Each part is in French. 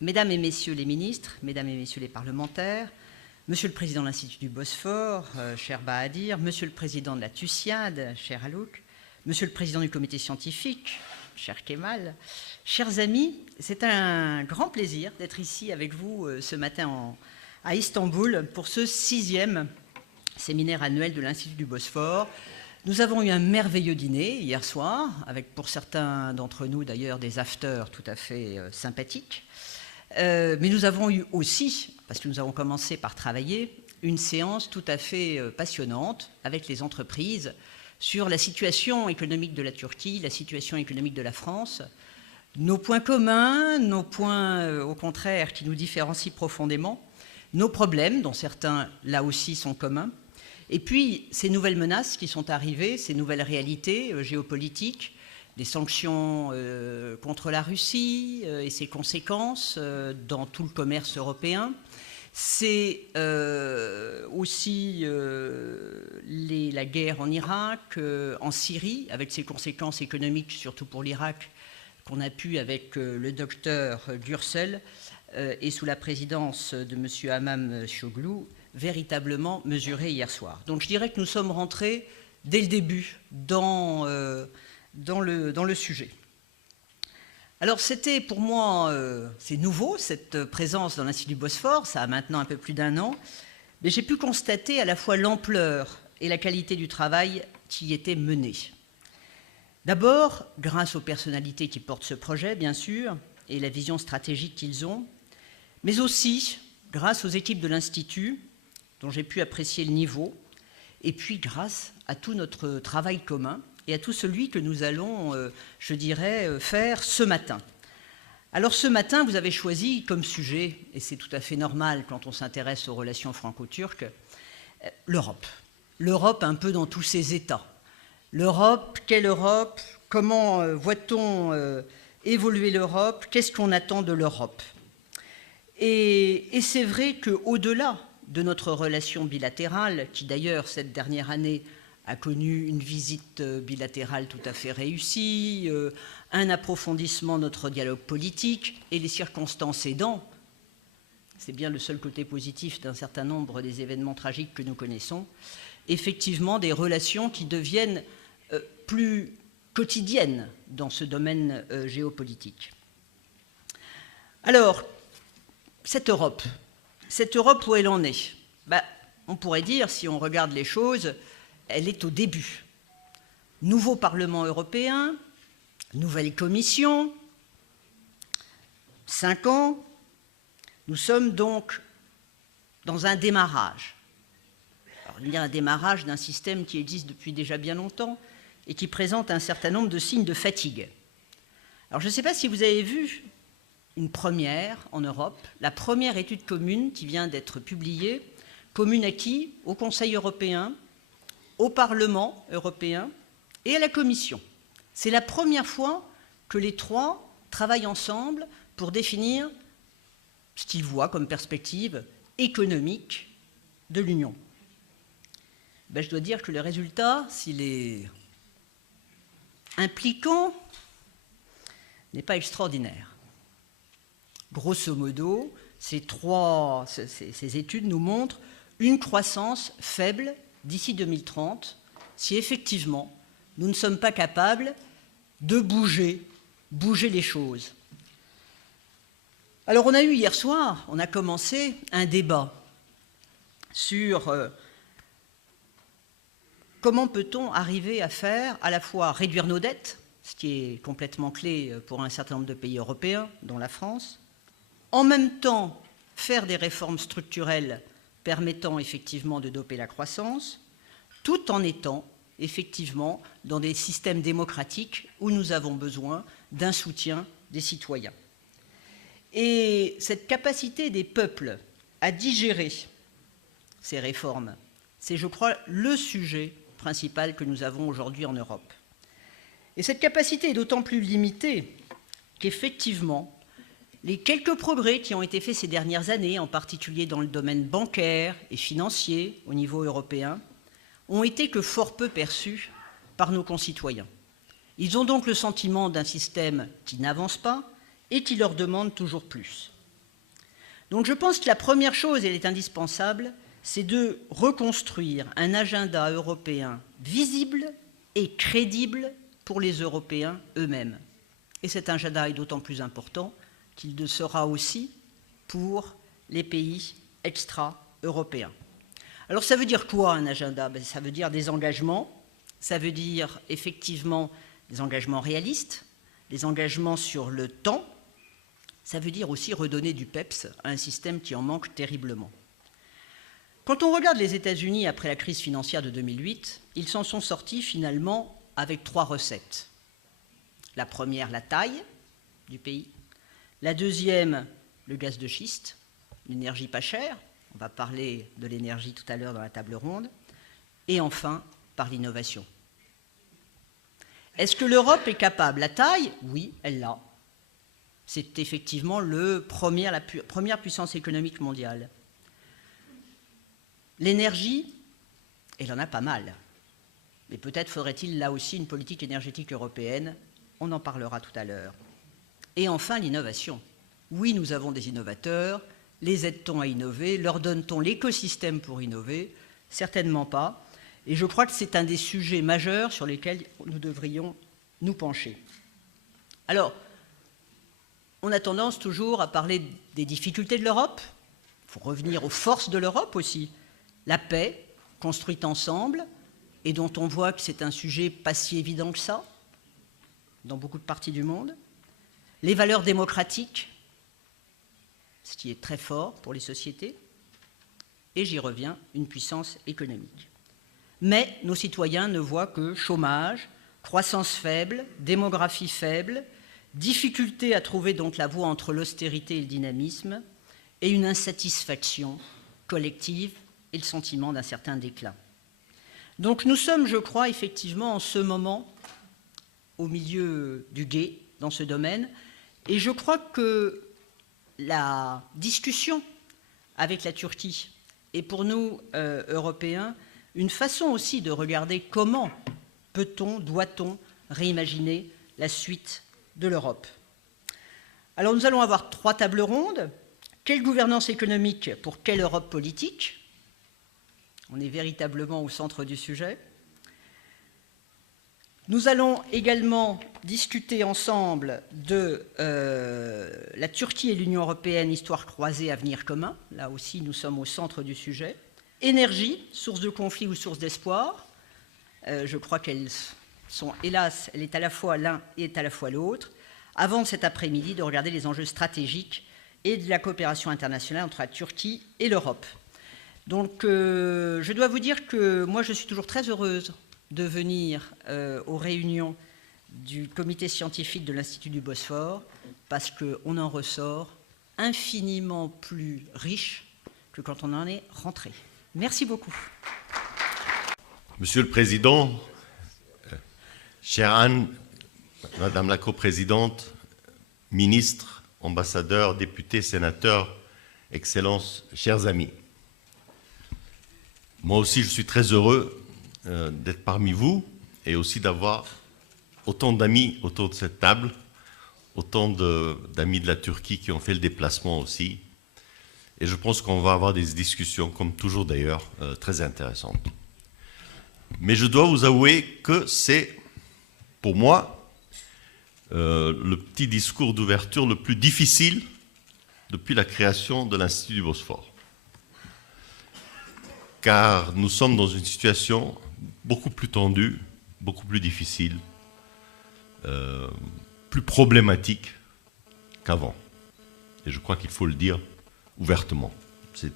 Mesdames et Messieurs les ministres, Mesdames et Messieurs les parlementaires, Monsieur le Président de l'Institut du Bosphore, cher Bahadir, Monsieur le Président de la TUSIAD, cher Alouk, Monsieur le Président du Comité scientifique, cher Kemal, chers amis, c'est un grand plaisir d'être ici avec vous ce matin à Istanbul pour ce 6e séminaire annuel de l'Institut du Bosphore. Nous avons eu un merveilleux dîner hier soir, avec pour certains d'entre nous d'ailleurs des afters tout à fait sympathiques. Mais nous avons eu aussi, parce que nous avons commencé par travailler, une séance tout à fait passionnante avec les entreprises sur la situation économique de la Turquie, la situation économique de la France, nos points communs, nos points au contraire qui nous différencient profondément, nos problèmes, dont certains là aussi sont communs, et puis ces nouvelles menaces qui sont arrivées, ces nouvelles réalités géopolitiques, des sanctions contre la Russie et ses conséquences dans tout le commerce européen. C'est aussi la guerre en Irak, en Syrie, avec ses conséquences économiques, surtout pour l'Irak, qu'on a pu, avec le docteur Gürsel et sous la présidence de M. Hammam Choglu, véritablement mesurer hier soir. Donc je dirais que nous sommes rentrés dès le début dans le sujet. Alors c'était pour moi, c'est nouveau cette présence dans l'Institut du Bosphore, ça a maintenant un peu plus d'1 an, mais j'ai pu constater à la fois l'ampleur et la qualité du travail qui y était mené. D'abord, grâce aux personnalités qui portent ce projet, bien sûr, et la vision stratégique qu'ils ont, mais aussi grâce aux équipes de l'Institut, dont j'ai pu apprécier le niveau, et puis grâce à tout notre travail commun, et à tout celui que nous allons, je dirais, faire ce matin. Alors ce matin, vous avez choisi comme sujet, et c'est tout à fait normal quand on s'intéresse aux relations franco-turques, l'Europe. L'Europe un peu dans tous ses états. L'Europe, quelle Europe? Comment voit-on évoluer l'Europe? Qu'est-ce qu'on attend de l'Europe? Et c'est vrai qu'au-delà de notre relation bilatérale, qui d'ailleurs cette dernière année a connu une visite bilatérale tout à fait réussie, un approfondissement de notre dialogue politique et les circonstances aidant, c'est bien le seul côté positif d'un certain nombre des événements tragiques que nous connaissons, effectivement des relations qui deviennent plus quotidiennes dans ce domaine géopolitique. Alors, cette Europe où elle en est, on pourrait dire, si on regarde les choses, elle est au début. Nouveau Parlement européen, nouvelle Commission, 5 ans, nous sommes donc dans un démarrage. Alors, il y a un démarrage d'un système qui existe depuis déjà bien longtemps et qui présente un certain nombre de signes de fatigue. Alors, je ne sais pas si vous avez vu une première en Europe, la première étude commune qui vient d'être publiée, commune à qui? Au Conseil européen, au Parlement européen et à la Commission. C'est la première fois que les trois travaillent ensemble pour définir ce qu'ils voient comme perspective économique de l'Union. Je dois dire que le résultat, s'il est impliquant, n'est pas extraordinaire. Grosso modo, ces études nous montrent une croissance faible d'ici 2030, si effectivement nous ne sommes pas capables de bouger les choses. Alors on a eu hier soir, on a commencé un débat sur comment peut-on arriver à faire à la fois réduire nos dettes, ce qui est complètement clé pour un certain nombre de pays européens, dont la France, en même temps faire des réformes structurelles permettant effectivement de doper la croissance, tout en étant effectivement dans des systèmes démocratiques où nous avons besoin d'un soutien des citoyens. Et cette capacité des peuples à digérer ces réformes, c'est, je crois, le sujet principal que nous avons aujourd'hui en Europe. Et cette capacité est d'autant plus limitée qu'effectivement, les quelques progrès qui ont été faits ces dernières années, en particulier dans le domaine bancaire et financier au niveau européen, ont été que fort peu perçus par nos concitoyens. Ils ont donc le sentiment d'un système qui n'avance pas et qui leur demande toujours plus. Donc je pense que la première chose, et elle est indispensable, c'est de reconstruire un agenda européen visible et crédible pour les Européens eux-mêmes. Et cet agenda est d'autant plus important qu'il le sera aussi pour les pays extra-européens. Alors ça veut dire quoi un agenda? Ça veut dire des engagements, ça veut dire effectivement des engagements réalistes, des engagements sur le temps, ça veut dire aussi redonner du peps à un système qui en manque terriblement. Quand on regarde les États-Unis après la crise financière de 2008, ils s'en sont sortis finalement avec 3 recettes. La première, la taille du pays. La deuxième, le gaz de schiste, l'énergie pas chère. On va parler de l'énergie tout à l'heure dans la table ronde. Et enfin, par l'innovation. Est-ce que l'Europe est capable? La taille, oui, elle l'a. C'est effectivement la première puissance économique mondiale. L'énergie, elle en a pas mal. Mais peut-être faudrait-il là aussi une politique énergétique européenne. On en parlera tout à l'heure. Et enfin, l'innovation. Oui, nous avons des innovateurs. Les aide-t-on à innover? Leur donne-t-on l'écosystème pour innover? Certainement pas. Et je crois que c'est un des sujets majeurs sur lesquels nous devrions nous pencher. Alors, on a tendance toujours à parler des difficultés de l'Europe. Il faut revenir aux forces de l'Europe aussi. La paix, construite ensemble, et dont on voit que c'est un sujet pas si évident que ça, dans beaucoup de parties du monde. Les valeurs démocratiques, ce qui est très fort pour les sociétés. Et j'y reviens, une puissance économique. Mais nos citoyens ne voient que chômage, croissance faible, démographie faible, difficulté à trouver donc la voie entre l'austérité et le dynamisme, et une insatisfaction collective et le sentiment d'un certain déclin. Donc nous sommes, je crois, effectivement, en ce moment, au milieu du gué dans ce domaine, et je crois que la discussion avec la Turquie est pour nous, Européens, une façon aussi de regarder comment peut-on, doit-on réimaginer la suite de l'Europe. Alors nous allons avoir 3 tables rondes. Quelle gouvernance économique pour quelle Europe politique? On est véritablement au centre du sujet. Nous allons également discuter ensemble de la Turquie et l'Union européenne, histoire croisée, avenir commun. Là aussi, nous sommes au centre du sujet. Énergie, source de conflit ou source d'espoir. Je crois qu'elles sont, hélas, elle est à la fois l'un et est à la fois l'autre. Avant cet après-midi, de regarder les enjeux stratégiques et de la coopération internationale entre la Turquie et l'Europe. Donc, je dois vous dire que moi, je suis toujours très heureuse de venir aux réunions du comité scientifique de l'Institut du Bosphore, parce qu'on en ressort infiniment plus riche que quand on en est rentré. Merci beaucoup. Monsieur le Président, chère Anne, Madame la coprésidente, ministres, ambassadeurs, députés, sénateurs, Excellences, chers amis. Moi aussi, je suis très heureux d'être parmi vous et aussi d'avoir autant d'amis autour de cette table, autant d'amis de la Turquie qui ont fait le déplacement aussi. Et je pense qu'on va avoir des discussions, comme toujours d'ailleurs, très intéressantes. Mais je dois vous avouer que c'est, pour moi, le petit discours d'ouverture le plus difficile depuis la création de l'Institut du Bosphore. Car nous sommes dans une situation beaucoup plus tendue, beaucoup plus difficile, plus problématique qu'avant. Et je crois qu'il faut le dire ouvertement. C'est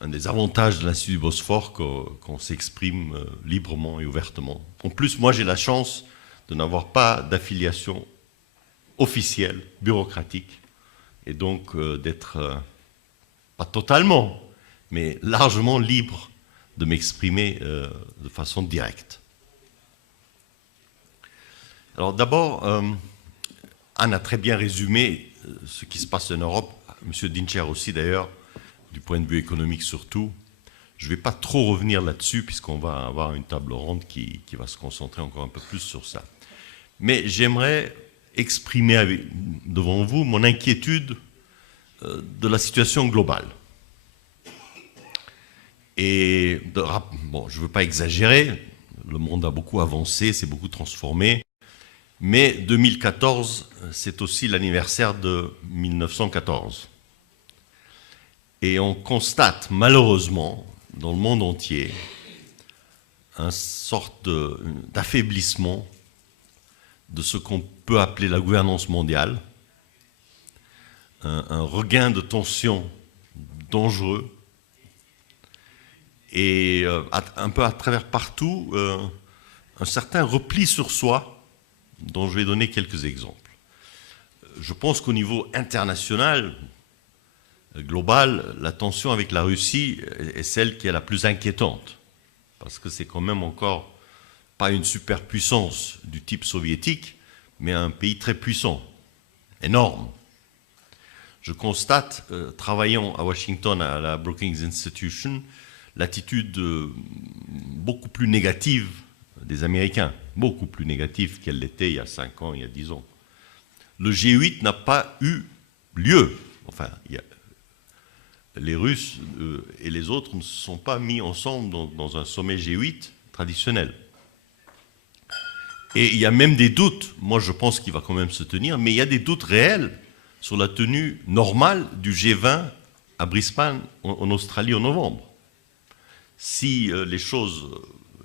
un des avantages de l'Institut du Bosphore qu'on s'exprime librement et ouvertement. En plus, moi j'ai la chance de n'avoir pas d'affiliation officielle, bureaucratique, et donc d'être, pas totalement, mais largement libre de m'exprimer de façon directe. Alors d'abord, Anne a très bien résumé ce qui se passe en Europe, M. Dincher aussi d'ailleurs, du point de vue économique surtout. Je ne vais pas trop revenir là-dessus puisqu'on va avoir une table ronde qui va se concentrer encore un peu plus sur ça. Mais j'aimerais exprimer devant vous mon inquiétude de la situation globale. Et bon, je ne veux pas exagérer, le monde a beaucoup avancé, s'est beaucoup transformé, mais 2014, c'est aussi l'anniversaire de 1914. Et on constate malheureusement dans le monde entier une sorte d'affaiblissement de ce qu'on peut appeler la gouvernance mondiale, un regain de tension dangereux, et un peu à travers partout, un certain repli sur soi, dont je vais donner quelques exemples. Je pense qu'au niveau international, global, la tension avec la Russie est celle qui est la plus inquiétante, parce que c'est quand même encore pas une superpuissance du type soviétique, mais un pays très puissant, énorme. Je constate, travaillant à Washington à la Brookings Institution, l'attitude beaucoup plus négative des Américains, beaucoup plus négative qu'elle l'était il y a 5 ans, il y a 10 ans. Le G8 n'a pas eu lieu. Enfin, les Russes et les autres ne se sont pas mis ensemble dans un sommet G8 traditionnel. Et il y a même des doutes, moi je pense qu'il va quand même se tenir, mais il y a des doutes réels sur la tenue normale du G20 à Brisbane, en Australie, en novembre. Si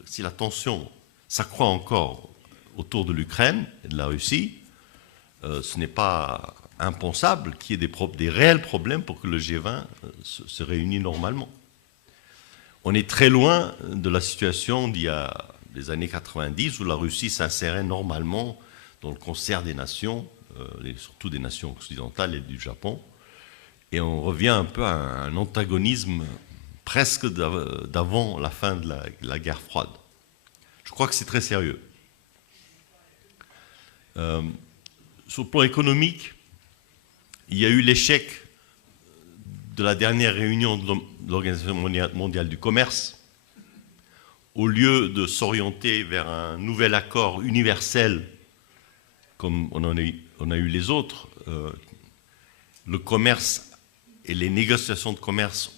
si la tension s'accroît encore autour de l'Ukraine et de la Russie, ce n'est pas impensable qu'il y ait des réels problèmes pour que le G20 se réunisse normalement. On est très loin de la situation d'il y a des années 90 où la Russie s'insérait normalement dans le concert des nations, surtout des nations occidentales et du Japon, et on revient un peu à un antagonisme presque d'avant la fin de la guerre froide. Je crois que c'est très sérieux. Sur le plan économique, il y a eu l'échec de la dernière réunion de l'Organisation mondiale du commerce. Au lieu de s'orienter vers un nouvel accord universel, comme on a eu les autres, le commerce et les négociations de commerce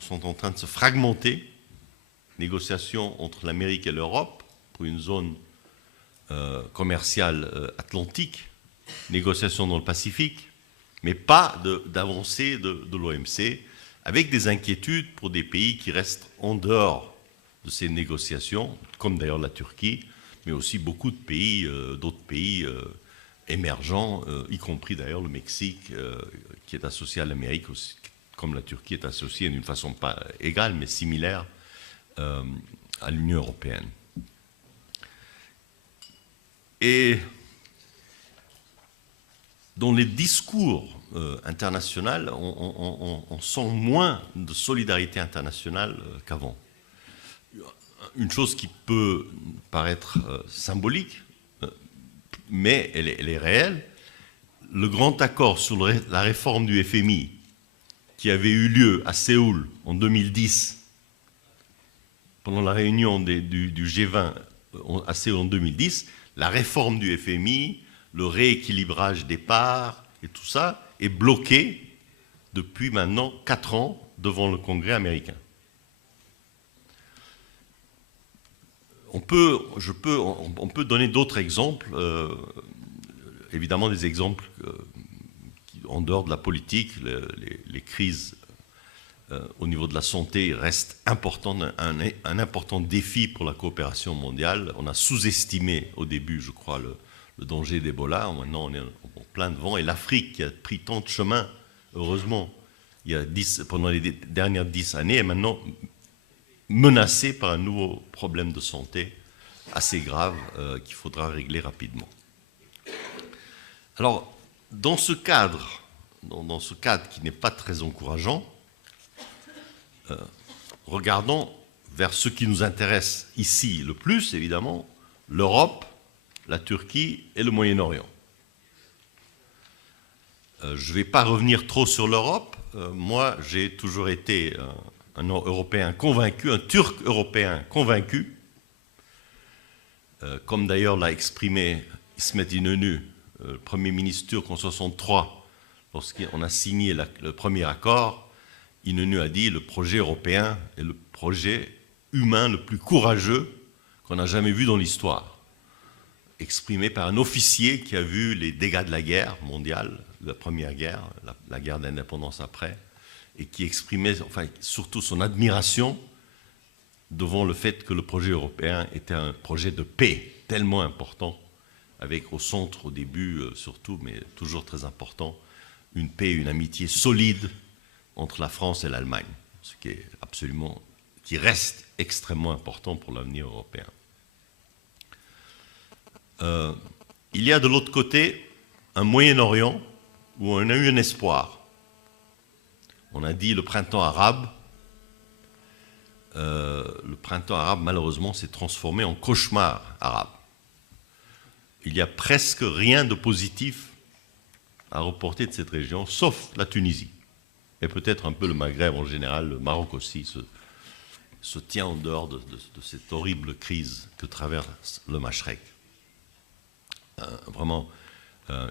sont en train de se fragmenter. Négociations entre l'Amérique et l'Europe pour une zone commerciale atlantique, négociations dans le Pacifique, mais pas d'avancée de l'OMC, avec des inquiétudes pour des pays qui restent en dehors de ces négociations, comme d'ailleurs la Turquie, mais aussi beaucoup de pays, d'autres pays émergents, y compris d'ailleurs le Mexique, qui est associé à l'Amérique, comme la Turquie est associée d'une façon pas égale, mais similaire à l'Union européenne. Et dans les discours internationaux, on sent moins de solidarité internationale qu'avant. Une chose qui peut paraître symbolique, mais elle est réelle, le grand accord sur la réforme du FMI qui avait eu lieu à Séoul en 2010, pendant la réunion du G20 à Séoul en 2010, la réforme du FMI, le rééquilibrage des parts et tout ça est bloqué depuis maintenant 4 ans devant le Congrès américain. On peut donner d'autres exemples, évidemment des exemples en dehors de la politique, les crises au niveau de la santé restent importantes, un important défi pour la coopération mondiale. On a sous-estimé au début, je crois, le danger d'Ebola. Maintenant, on est en plein devant. Et l'Afrique, qui a pris tant de chemin, heureusement, pendant les dernières 10 années, est maintenant menacée par un nouveau problème de santé assez grave qu'il faudra régler rapidement. Alors, dans ce cadre qui n'est pas très encourageant, regardons vers ce qui nous intéresse ici le plus, évidemment, l'Europe, la Turquie et le Moyen-Orient. Je ne vais pas revenir trop sur l'Europe. Moi, j'ai toujours été un Européen convaincu, un Turc européen convaincu, comme d'ailleurs l'a exprimé İsmet İnönü, Premier ministre turc en 1963, lorsqu'on a signé le premier accord, INNU a dit le projet européen est le projet humain le plus courageux qu'on a jamais vu dans l'histoire, exprimé par un officier qui a vu les dégâts de la guerre mondiale, la première guerre, la guerre d'indépendance après, et qui exprimait enfin, surtout son admiration devant le fait que le projet européen était un projet de paix tellement important, avec au centre, au début surtout, mais toujours très important, une paix, une amitié solide entre la France et l'Allemagne, ce qui est absolument, qui reste extrêmement important pour l'avenir européen. Il y a de l'autre côté un Moyen-Orient où on a eu un espoir. On a dit le printemps arabe. Le printemps arabe, malheureusement, s'est transformé en cauchemar arabe. Il n'y a presque rien de positif à reporter de cette région, sauf la Tunisie. Et peut-être un peu le Maghreb en général, le Maroc aussi se tient en dehors de cette horrible crise que traverse le Machrek. Vraiment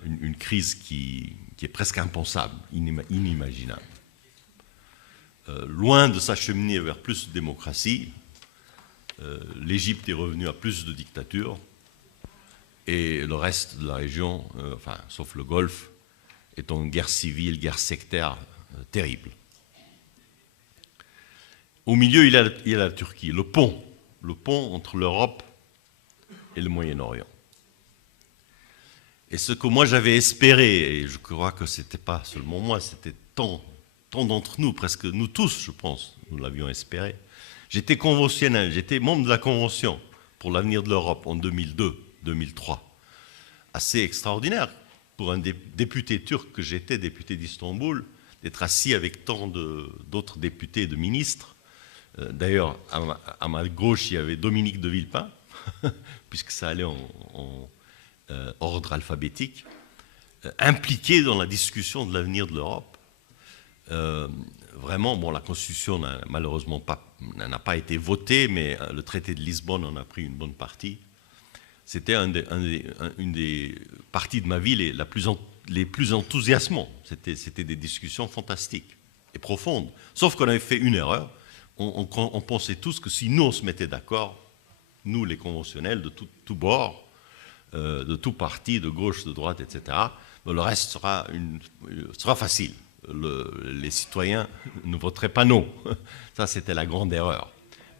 une crise qui est presque impensable, inimaginable. Loin de s'acheminer vers plus de démocratie, l'Égypte est revenue à plus de dictature et le reste de la région, enfin, sauf le Golfe, est en guerre civile, guerre sectaire terrible. Au milieu, il y a la Turquie, le pont entre l'Europe et le Moyen-Orient. Et ce que moi j'avais espéré, et je crois que ce n'était pas seulement moi, c'était tant d'entre nous, presque nous tous, je pense, nous l'avions espéré. J'étais conventionnel, j'étais membre de la Convention pour l'avenir de l'Europe en 2002-2003. Assez extraordinaire pour un député turc que j'étais, député d'Istanbul, d'être assis avec tant d'autres députés et de ministres. D'ailleurs, à ma gauche, il y avait Dominique de Villepin, puisque ça allait en ordre alphabétique, impliqué dans la discussion de l'avenir de l'Europe. Vraiment, bon, la Constitution malheureusement n'a pas été votée, mais le traité de Lisbonne en a pris une bonne partie. C'était une des parties de ma vie les plus enthousiasmantes. C'était des discussions fantastiques et profondes. Sauf qu'on avait fait une erreur. On pensait tous que si nous, on se mettait d'accord, nous, les conventionnels, de tout bord, de tout parti, de gauche, de droite, etc., le reste sera facile. Les citoyens ne voteraient pas non. Ça, c'était la grande erreur.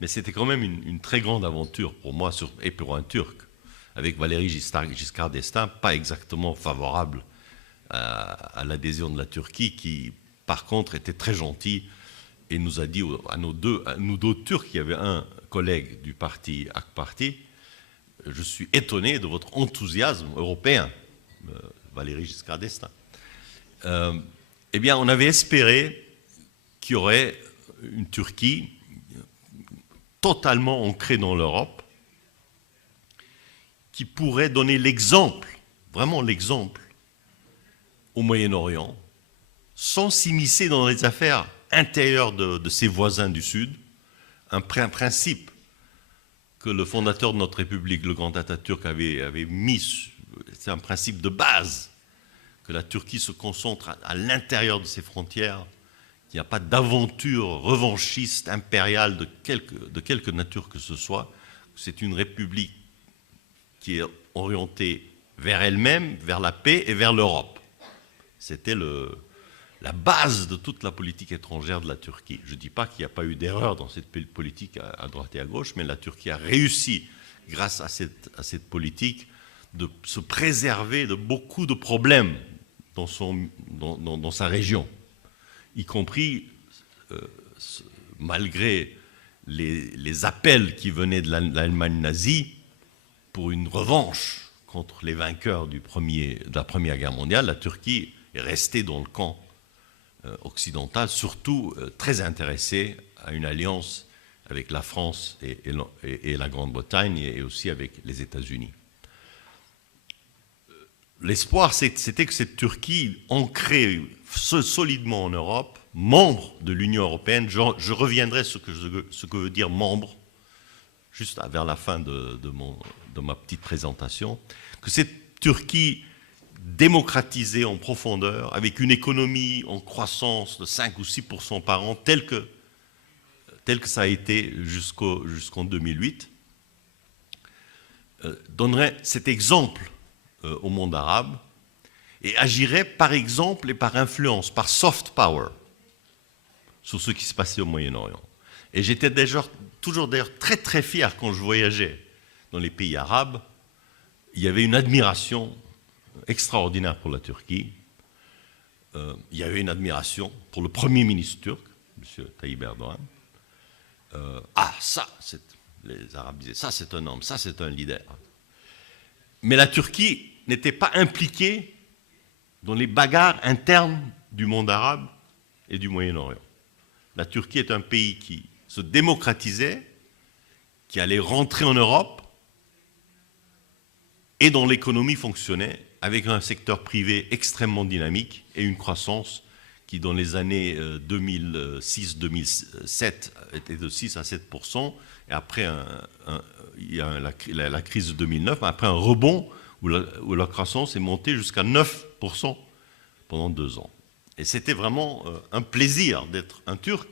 Mais c'était quand même une très grande aventure pour moi et pour un Turc, avec Valéry Giscard d'Estaing, pas exactement favorable à l'adhésion de la Turquie, qui, par contre, était très gentil et nous a dit à nous deux Turcs, il y avait un collègue du parti AK Parti, je suis étonné de votre enthousiasme européen, Valéry Giscard d'Estaing. Eh bien, on avait espéré qu'il y aurait une Turquie totalement ancrée dans l'Europe, qui pourrait donner l'exemple, vraiment l'exemple, au Moyen-Orient, sans s'immiscer dans les affaires intérieures de ses voisins du Sud, un principe que le fondateur de notre République, le grand Atatürk, avait mis, c'est un principe de base, que la Turquie se concentre à l'intérieur de ses frontières, qu'il n'y a pas d'aventure revanchiste, impériale, de quelque nature que ce soit. C'est une république qui est orientée vers elle-même, vers la paix et vers l'Europe. C'était la base de toute la politique étrangère de la Turquie. Je ne dis pas qu'il n'y a pas eu d'erreur dans cette politique à droite et à gauche, mais la Turquie a réussi, grâce à cette politique, de se préserver de beaucoup de problèmes dans sa région, y compris, malgré les appels qui venaient de l'Allemagne nazie pour une revanche contre les vainqueurs de la Première Guerre mondiale. La Turquie est restée dans le camp occidental, surtout très intéressée à une alliance avec la France et la Grande-Bretagne et aussi avec les États-Unis. L'espoir, c'était que cette Turquie, ancrée solidement en Europe, membre de l'Union européenne, je reviendrai sur ce que veut dire membre, juste vers la fin de ma petite présentation, que cette Turquie démocratisé en profondeur, avec une économie en croissance de 5 ou 6% par an, tel que ça a été jusqu'en 2008, donnerait cet exemple au monde arabe et agirait par exemple et par influence, par soft power, sur ce qui se passait au Moyen-Orient. Et j'étais toujours d'ailleurs très très fier quand je voyageais dans les pays arabes. Il y avait une admiration extraordinaire pour la Turquie. Il y avait une admiration pour le Premier ministre turc, M. Tayyip Erdogan. Les Arabes disaient, ça c'est un homme, ça c'est un leader. Mais la Turquie n'était pas impliquée dans les bagarres internes du monde arabe et du Moyen-Orient. La Turquie est un pays qui se démocratisait, qui allait rentrer en Europe et dont l'économie fonctionnait avec un secteur privé extrêmement dynamique et une croissance qui, dans les années 2006-2007, était de 6 à 7%, et après il y a la crise de 2009, mais après un rebond où la croissance est montée jusqu'à 9% pendant 2 ans. Et c'était vraiment un plaisir d'être un Turc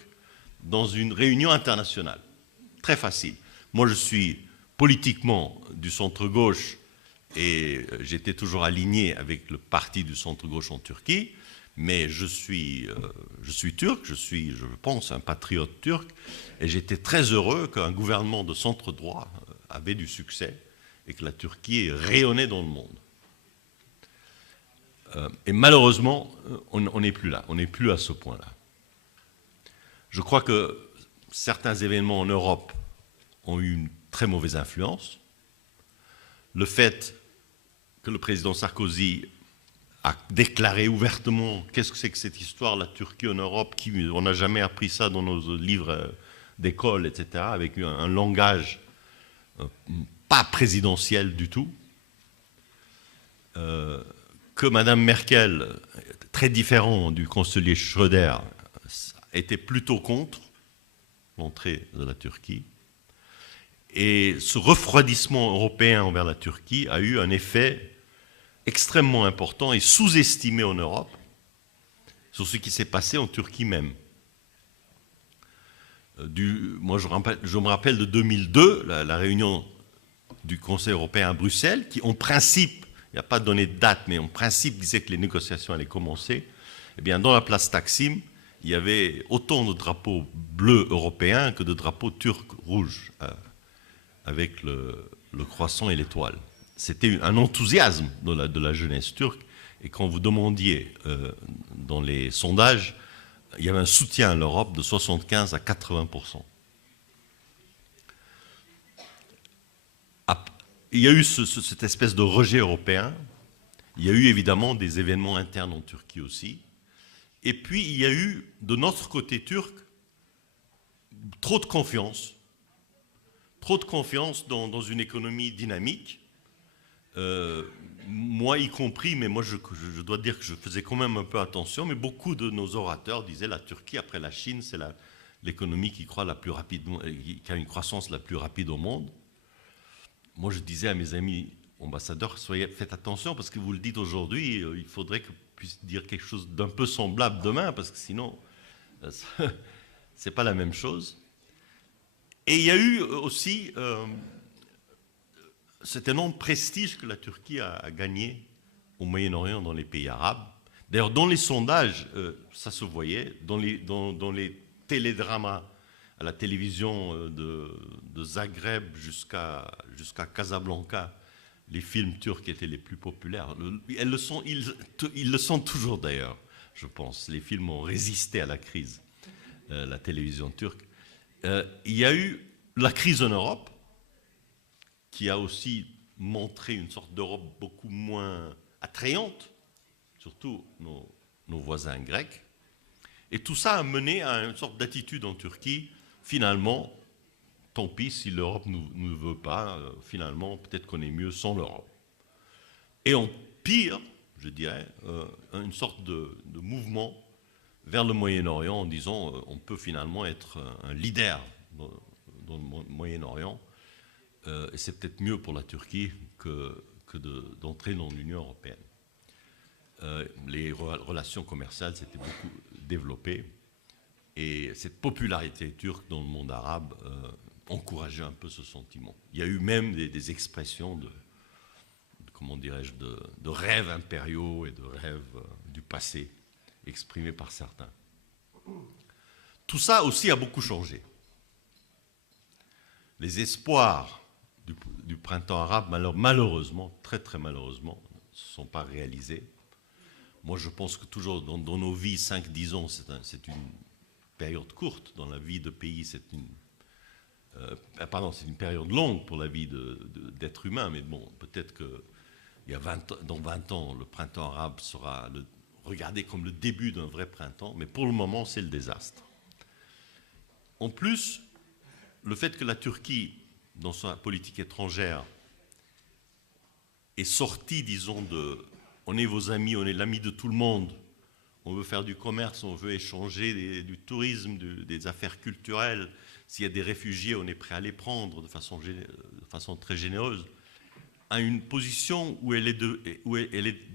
dans une réunion internationale. Très facile. Moi, je suis politiquement du centre-gauche et j'étais toujours aligné avec le parti du centre-gauche en Turquie, mais je suis turc, je pense, un patriote turc, et j'étais très heureux qu'un gouvernement de centre-droit avait du succès et que la Turquie rayonnait dans le monde. Et malheureusement, on n'est plus là, on n'est plus à ce point-là. Je crois que certains événements en Europe ont eu une très mauvaise influence. Le fait que le président Sarkozy a déclaré ouvertement qu'est-ce que c'est que cette histoire, la Turquie en Europe, on n'a jamais appris ça dans nos livres d'école, etc., avec un langage pas présidentiel du tout. Que Mme Merkel, très différent du chancelier Schröder, était plutôt contre l'entrée de la Turquie. Et ce refroidissement européen envers la Turquie a eu un effet extrêmement important et sous-estimé en Europe sur ce qui s'est passé en Turquie même. Moi, je me rappelle de 2002, la réunion du Conseil européen à Bruxelles, qui en principe, il n'y a pas donné de date, mais en principe disait que les négociations allaient commencer. Eh bien, dans la place Taksim, il y avait autant de drapeaux bleus européens que de drapeaux turcs rouges, avec le croissant et l'étoile. C'était un enthousiasme de la jeunesse turque, et quand vous demandiez dans les sondages, il y avait un soutien à l'Europe de 75 à 80%. Il y a eu cette espèce de rejet européen. Il y a eu évidemment des événements internes en Turquie aussi. Et puis il y a eu, de notre côté turc, trop de confiance dans une économie dynamique. Moi y compris, mais moi je dois dire que je faisais quand même un peu attention, mais beaucoup de nos orateurs disaient la Turquie, après la Chine, c'est l'économie qui croît la plus rapidement, qui a une croissance la plus rapide au monde. Moi je disais à mes amis ambassadeurs, faites attention parce que vous le dites aujourd'hui, il faudrait que je puisse dire quelque chose d'un peu semblable demain, parce que sinon, c'est pas la même chose. Et il y a eu aussi cet énorme prestige que la Turquie a gagné au Moyen-Orient, dans les pays arabes. D'ailleurs, dans les sondages, ça se voyait, dans les télédramas à la télévision de Zagreb jusqu'à Casablanca, les films turcs étaient les plus populaires. Ils le sont toujours d'ailleurs, je pense. Les films ont résisté à la crise, la télévision turque. Il y a eu la crise en Europe, qui a aussi montré une sorte d'Europe beaucoup moins attrayante, surtout nos voisins grecs. Et tout ça a mené à une sorte d'attitude en Turquie, finalement, tant pis si l'Europe ne veut pas, finalement, peut-être qu'on est mieux sans l'Europe. Et en pire, je dirais, une sorte de mouvement vers le Moyen-Orient en disant on peut finalement être un leader dans le Moyen-Orient, et c'est peut-être mieux pour la Turquie que d'entrer dans l'Union européenne. les relations commerciales s'étaient beaucoup développées. Et cette popularité turque dans le monde arabe encourageait un peu ce sentiment. Il y a eu même des expressions comment dirais-je, de rêves impériaux et de rêves du passé exprimés par certains. Tout ça aussi a beaucoup changé. Les espoirs du printemps arabe, malheureusement, très très malheureusement, ne se sont pas réalisés. Moi, je pense que toujours dans nos vies, 5-10 ans, c'est une période courte. Dans la vie de pays, c'est une période longue pour la vie d'être humain. Mais bon, peut-être que dans 20 ans, le printemps arabe sera regardé comme le début d'un vrai printemps. Mais pour le moment, c'est le désastre. En plus, le fait que la Turquie, dans sa politique étrangère, est sortie, disons, on est vos amis, on est l'ami de tout le monde, on veut faire du commerce, on veut échanger du tourisme, des affaires culturelles. S'il y a des réfugiés, on est prêt à les prendre de façon très généreuse, à une position où elle est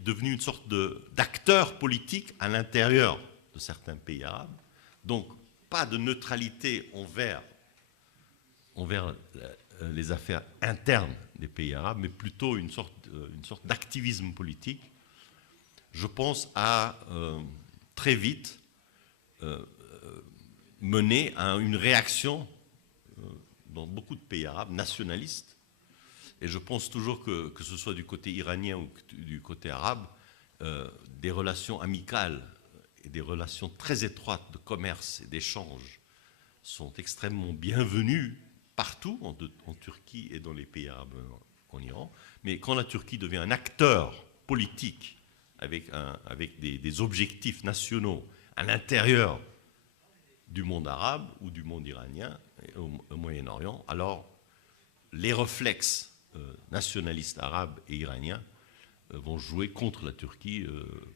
devenue une sorte d'acteur politique à l'intérieur de certains pays arabes. Donc, pas de neutralité envers les affaires internes des pays arabes, mais plutôt une sorte d'activisme politique. Je pense à très vite mener à une réaction dans beaucoup de pays arabes nationalistes. Et je pense toujours que ce soit du côté iranien ou du côté arabe, des relations amicales et des relations très étroites de commerce et d'échange sont extrêmement bienvenues partout, en Turquie et dans les pays arabes en Iran. Mais quand la Turquie devient un acteur politique avec des objectifs nationaux à l'intérieur du monde arabe ou du monde iranien au Moyen-Orient, alors les réflexes nationalistes arabes et iraniens vont jouer contre la Turquie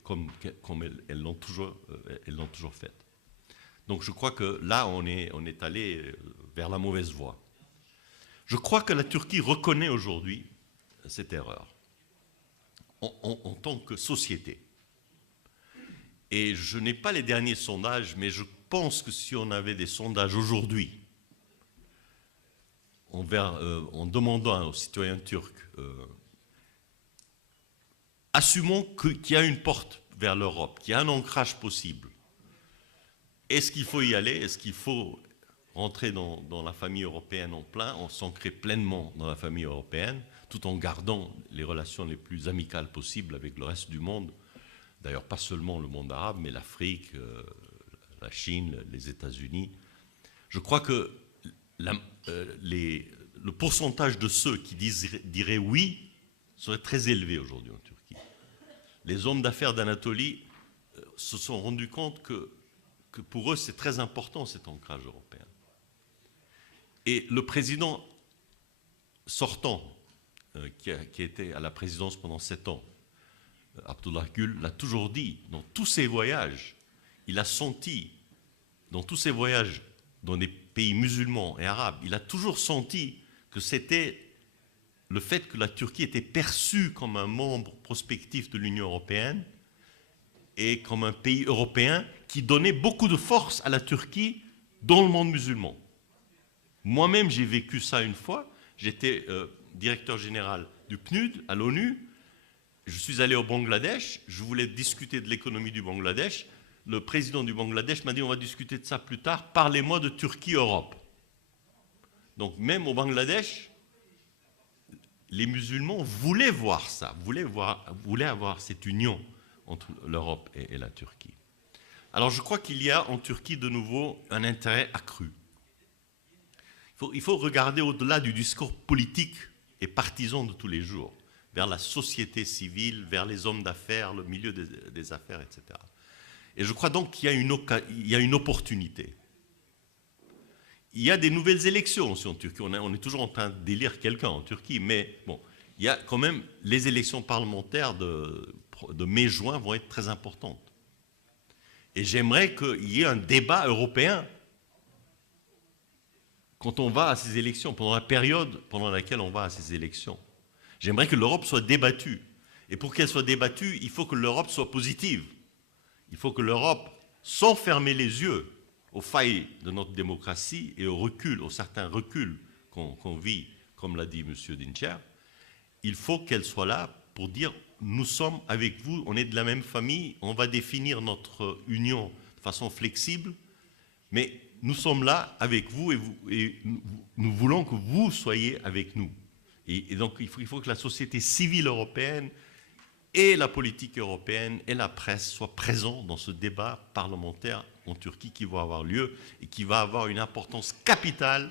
comme elles l'ont toujours fait. Donc je crois que là, on est allé vers la mauvaise voie. Je crois que la Turquie reconnaît aujourd'hui cette erreur en tant que société. Et je n'ai pas les derniers sondages, mais je pense que si on avait des sondages aujourd'hui, en demandant aux citoyens turcs, assumons qu'il y a une porte vers l'Europe, qu'il y a un ancrage possible. Est-ce qu'il faut y aller? Est-ce qu'il faut rentrer dans la famille européenne en plein, s'ancrer pleinement dans la famille européenne, tout en gardant les relations les plus amicales possibles avec le reste du monde? D'ailleurs, pas seulement le monde arabe, mais l'Afrique, la Chine, les États-Unis. Je crois que le pourcentage de ceux qui diraient oui serait très élevé aujourd'hui en Turquie. Les hommes d'affaires d'Anatolie se sont rendus compte que pour eux, c'est très important cet ancrage européen. Et le président sortant, qui a été à la présidence pendant 7 ans, Abdullah Gül, l'a toujours dit, dans tous ses voyages, il a senti, dans tous ses voyages dans des pays musulmans et arabes, il a toujours senti que c'était le fait que la Turquie était perçue comme un membre prospectif de l'Union européenne et comme un pays européen qui donnait beaucoup de force à la Turquie dans le monde musulman. Moi-même, j'ai vécu ça une fois. J'étais directeur général du PNUD à l'ONU. Je suis allé au Bangladesh. Je voulais discuter de l'économie du Bangladesh. Le président du Bangladesh m'a dit « on va discuter de ça plus tard. Parlez-moi de Turquie-Europe ». Donc même au Bangladesh, les musulmans voulaient voir ça, voulaient avoir cette union entre l'Europe et la Turquie. Alors je crois qu'il y a en Turquie de nouveau un intérêt accru. Il faut regarder au-delà du discours politique et partisan de tous les jours, vers la société civile, vers les hommes d'affaires, le milieu des affaires, etc. Et je crois donc qu'il y a une opportunité. Il y a des nouvelles élections aussi en Turquie. On est toujours en train d'élire quelqu'un en Turquie, mais bon, il y a quand même les élections parlementaires de mai-juin vont être très importantes. Et j'aimerais qu'il y ait un débat européen quand on va à ces élections, pendant la période pendant laquelle on va à ces élections. J'aimerais que l'Europe soit débattue. Et pour qu'elle soit débattue, il faut que l'Europe soit positive. Il faut que l'Europe, sans fermer les yeux aux failles de notre démocratie et au recul, aux certains reculs qu'on vit, comme l'a dit M. Dincher, il faut qu'elle soit là pour dire « nous sommes avec vous, on est de la même famille, on va définir notre union de façon flexible, mais nous sommes là avec vous et nous voulons que vous soyez avec nous. » Et donc il faut que la société civile européenne et la politique européenne et la presse soient présents dans ce débat parlementaire en Turquie qui va avoir lieu et qui va avoir une importance capitale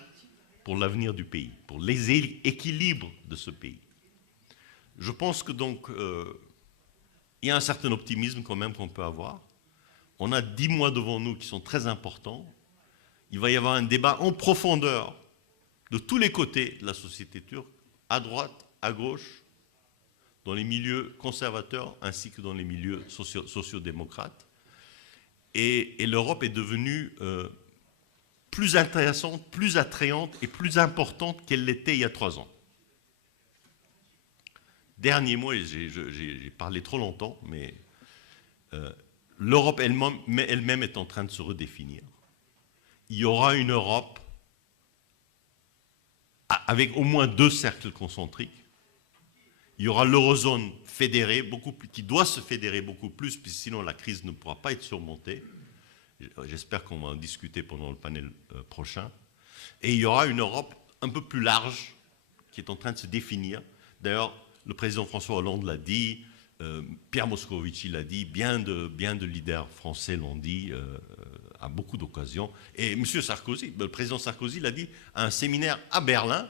pour l'avenir du pays, pour les équilibres de ce pays. Je pense que donc il y a un certain optimisme quand même qu'on peut avoir. On a 10 mois devant nous qui sont très importants. Il va y avoir un débat en profondeur de tous les côtés de la société turque, à droite, à gauche, dans les milieux conservateurs ainsi que dans les milieux sociodémocrates. Et l'Europe est devenue plus intéressante, plus attrayante et plus importante qu'elle l'était il y a 3 ans. Dernier mot, et j'ai parlé trop longtemps, mais l'Europe elle-même est en train de se redéfinir. Il y aura une Europe avec au moins 2 cercles concentriques. Il y aura l'eurozone fédérée, qui doit se fédérer beaucoup plus, puisque sinon la crise ne pourra pas être surmontée. J'espère qu'on va en discuter pendant le panel prochain. Et il y aura une Europe un peu plus large qui est en train de se définir. D'ailleurs, le président François Hollande l'a dit, Pierre Moscovici l'a dit, bien de leaders français l'ont dit à beaucoup d'occasions. Et M. Sarkozy, le président Sarkozy l'a dit à un séminaire à Berlin.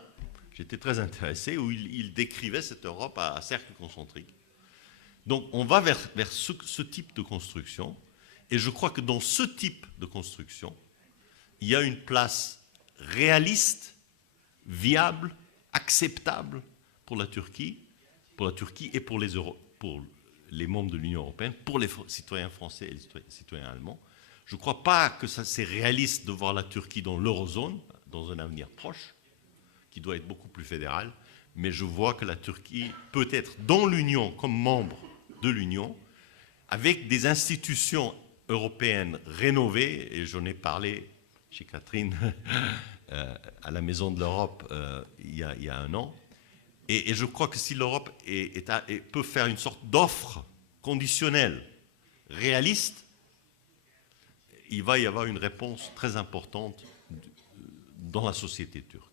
J'étais très intéressé, où il décrivait cette Europe à cercle concentrique. Donc on va vers ce type de construction, et je crois que dans ce type de construction, il y a une place réaliste, viable, acceptable pour la Turquie et pour les membres de l'Union européenne, pour les citoyens français et les citoyens allemands. Je ne crois pas que c'est réaliste de voir la Turquie dans l'eurozone, dans un avenir proche, qui doit être beaucoup plus fédéral, mais je vois que la Turquie peut être dans l'Union, comme membre de l'Union, avec des institutions européennes rénovées, et j'en ai parlé chez Catherine à la Maison de l'Europe il y a 1 an, et je crois que si l'Europe peut faire une sorte d'offre conditionnelle, réaliste, il va y avoir une réponse très importante dans la société turque.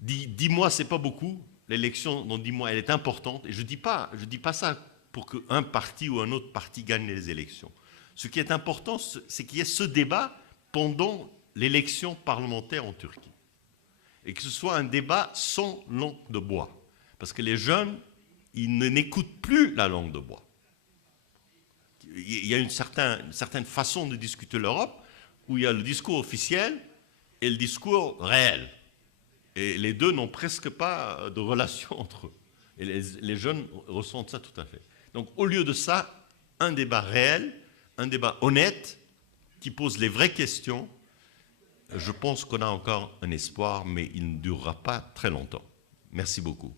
10 mois, ce n'est pas beaucoup. L'élection dans 10 mois, elle est importante. Et je dis pas ça pour qu'un parti ou un autre parti gagne les élections. Ce qui est important, c'est qu'il y ait ce débat pendant l'élection parlementaire en Turquie. Et que ce soit un débat sans langue de bois. Parce que les jeunes, ils n'écoutent plus la langue de bois. Il y a une certaine façon de discuter l'Europe où il y a le discours officiel et le discours réel. Et les deux n'ont presque pas de relation entre eux. Et les jeunes ressentent ça tout à fait. Donc au lieu de ça, un débat réel, un débat honnête, qui pose les vraies questions, je pense qu'on a encore un espoir, mais il ne durera pas très longtemps. Merci beaucoup.